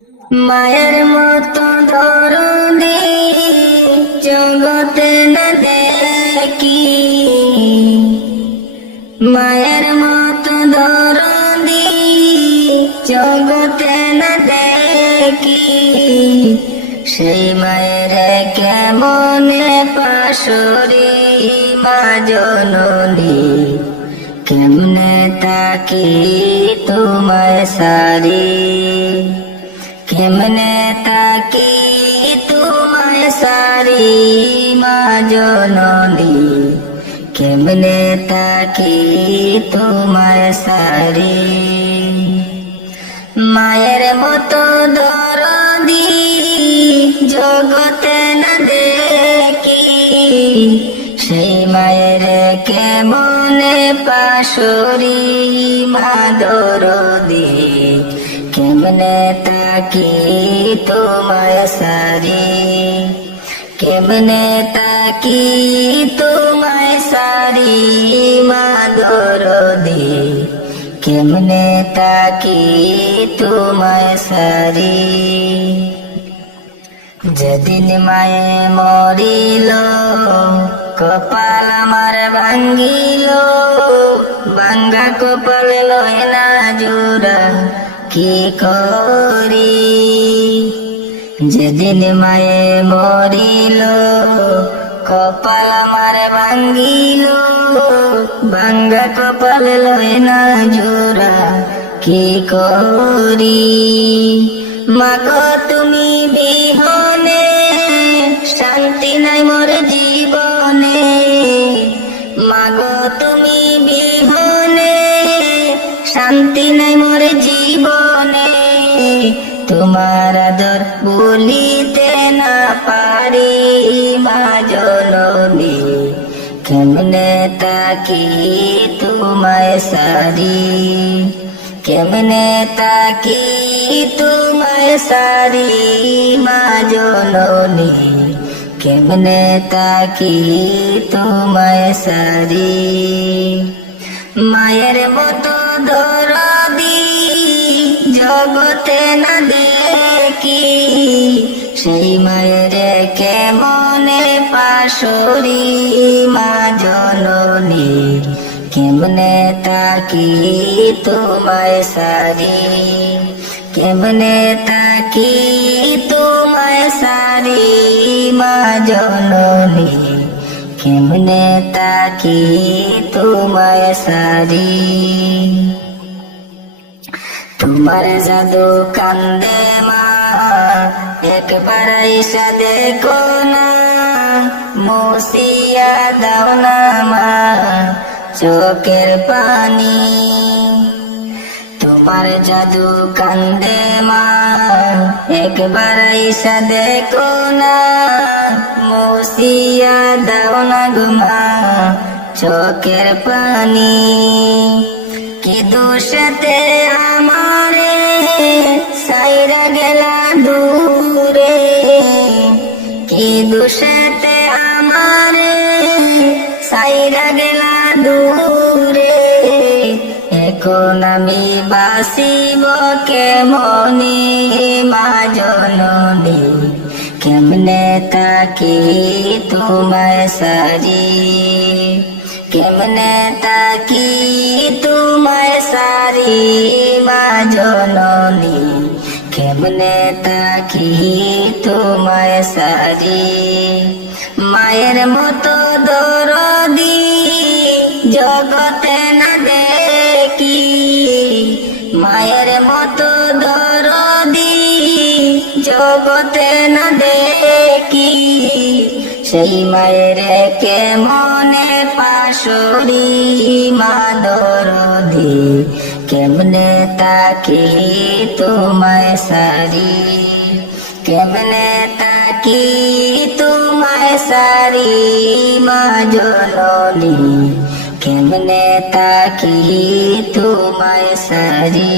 মায়ের মতো দরদি জগতে না দেখি, মায়ের মতো দরদি জগতে না দেখি, সেই মায়ের কেমনে পাশরি মা জননী, কেমনে তাকি তোমায় সারি, কেমনে তাকি তোমায় সারি মা জননী, কেমনে তাকি তোমায় সারি। মায়ের মতো দরদি জগতে না দেখি, সেই মায়ের কেমনে পাশরি মা দরদি, কেমনে তাকি তোমায় সারি, কেমনে তাকি তোমায় সারি মা দরদি, কেমনে তাকি তোমায় সারি। যেদিন মায়ে মরিল কপাল আমার ভাঙ্গিল, ভাঙ্গা কপাল লয় না জোড়া কি করি। যেদিন মায়ে মরিল কপাল আমার ভাঙ্গিল, ভাঙ্গা কপাল লয় না জোড়া কি করি। মাগো তুমি বিহনে শান্তি নাই মোর জীবনে, মাগো তুমি বিহনে শান্তি নাই মোর জীবনে, তোমার আদর বলিতে না পারি মা জননী, কেমনে তাকি তোমায় সারি, কেমনে তাকি তোমায় সারি মা জননী, কেমনে তাকি তোমায় সারি। মায়ের মতো দরদি জগতে না দেখি, সেই মায়ের কেমনে পাশরি মা জননী, কেমনে তাকি তোমায় সারি, কেমনে তাকি তোমায় সারি মা জননী, কেমনে তাকি তোমায় সারি। তোমার জাদু কান্দে মা একবার আইসা দেখো না, মুছিয়া দাও না মা চোখের পানি। তোমার জাদু কান্দে মা একবার আইসা দেখো না, মুছিয়া দাও না গো মা চোখের পানি। কি দোষেতে আমারে সাইরা গেলা দূরে, কি দোষেতে আমারে সাইরা গেলা দূরে, এখন আমি বাসিব কেমনে মা জননী, কেমনে তাকি তোমায় সারি, কেমনে তাকি তোমায় সারি মা জননী, কেমনে তাকি তোমায় সারি। মায়ের মতো দরদি জগতে না দেখি, মায়ের মতো দরদি জগতে না দেখি, সেই মায়ের কেমনে পাশরি মা দরদি, কেমনে তাকি তোমায় সারি, কেমনে তাকি তোমায় সারি মা জননী, কেমনে তাকি তোমায় সারি।